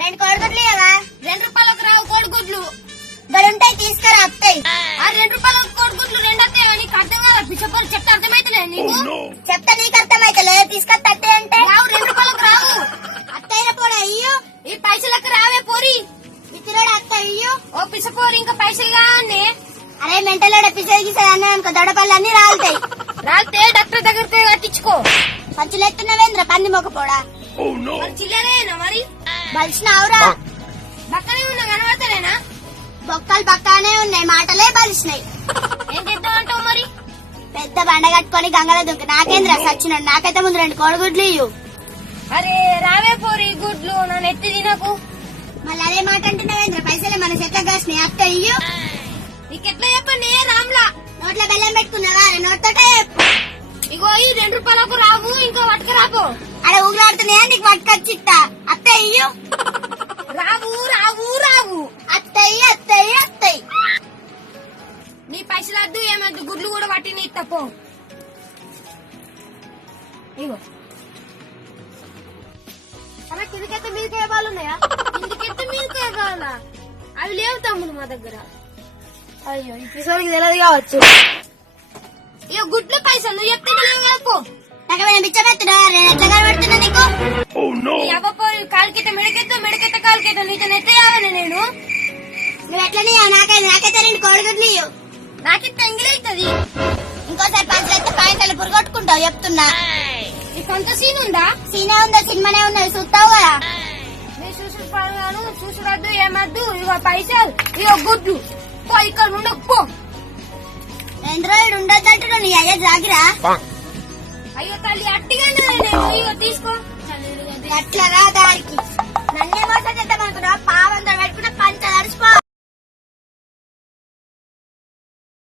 2 కోడిగుడ్లు ఇవ్వవా? 2 రూపాయలకు రావు కోడిగుడ్లు. గడుంటాయి తీసుకురా వస్తాయి. ఆ 2 రూపాయలకు కోడిగుడ్లు 2 వస్తాయి అని అర్థం కాదా? పిచ్చపోరు చెప్తే అర్థమైతలే నీకు. చెప్తా నీకు అర్థమైతలే. తీసుకొస్తా అత్తే అంటే రావు 2 రూపాయలకు రావు. అత్తయ్య పోడా అయ్యో. ఈ పైసలకు రావే పోరి. ఇచ్చిరోడు అత్త అయ్యో. ఓ పిచ్చపోరు ఇంకా పైసలు కావన్నే. అరే మెంటలోడ పిసేగిసే అన్నా అనుకో దొడపళ్ళు అన్ని రాలుతాయి. రాలితే డాక్టర్ దగ్గరికి కట్టించుకో. పంచులెత్తున్నవేంద్ర పన్ని మొక్కపోడా. చిల్లరేనా మరి? బలిసినావురా. పక్కనే ఉన్నా కనబడతలేనా? బొక్కలు పక్కానే ఉన్నాయి, మాటలే బలిసినాయి. ఏం చేద్దామంటావు మరి? పెద్ద బండ కట్టుకొని గంగలో దుంక. నాకేంద్ర సచ్చినాడు. నాకైతే ముందు 2 కోడిగుడ్లు ఇయ్యు. అరే రావే పోరి గుడ్లు నన్ను ఎత్తి తినకు. మళ్ళీ అదే మాట అంటున్నావేంద్ర. పైసలే మన చెట్ల కాసినాయి. అత్త ఇయ్యు. నీకెట్లా చెప్పండి రామ్లా? నోట్లో బెల్లం పెట్టుకున్నావా? నోట్తోటే ఇగో ఈ 2 రూపాయలకు రావు ఇంకా పట్టుక రాపో. అక్కడ ఊగులాడుతున్నాయా నీకు పట్టుకొచ్చిస్తా. అత్త ఇయ్యు. రావు రావు రావు. అత్తయ్య అత్తయ్య అత్తయ్య. నీ పైసలు వద్దు ఏమద్దు గుడ్లు కూడా పట్టిని ఇస్తపో. ఇగో అలా కిందకైతే మీదకే వాళ్ళు ఉన్నాయా? ఇందుకెత్తే మీరుకే కావాలా? అవి లేవు తమ్ముడు మా దగ్గర. అయ్యో ఈ పిసోడికి తెలియదు కావచ్చు. ఇక గుడ్లు పైసలు నువ్వు చెప్తే పో. నాకేమైనా బిచ్చమెత్తుడా? నేను ఎట్లా కనబడుతున్నా నీకు? అవ్వపోయి కాలికెత్త మెడకెత్త మెడకెత్త కాలికెత్త నీతో నెత్తయావని నేను. నువ్వు ఎట్లనే నాకైతే 2 కోడిగుడ్లు ఇయ్యు. నాకిత్త ఎంగిలైతుంది. ఇంకోసారి పంచలైతే పాయింట్లు పురుగొట్టుకుంటావు చెప్తున్నా. నీకు అంత సీన్ ఉందా? సీనే ఉందా? సినిమానే ఉన్నది చూస్తావు కదా. నేను చూసుడు పడగాను చూసుడద్దు ఏమద్దు. ఇగో పైసలు ఇగో గుడ్లు పో. ఇక్కడ ఉండకు. ఎంద్రోడు ఉండొద్దంటున్నావు. నీ అయ్యా జాగిరా. అయ్యో తల్లి అట్టిగానే నేను. ఇగో తీసుకో. అట్లా రా దారికి.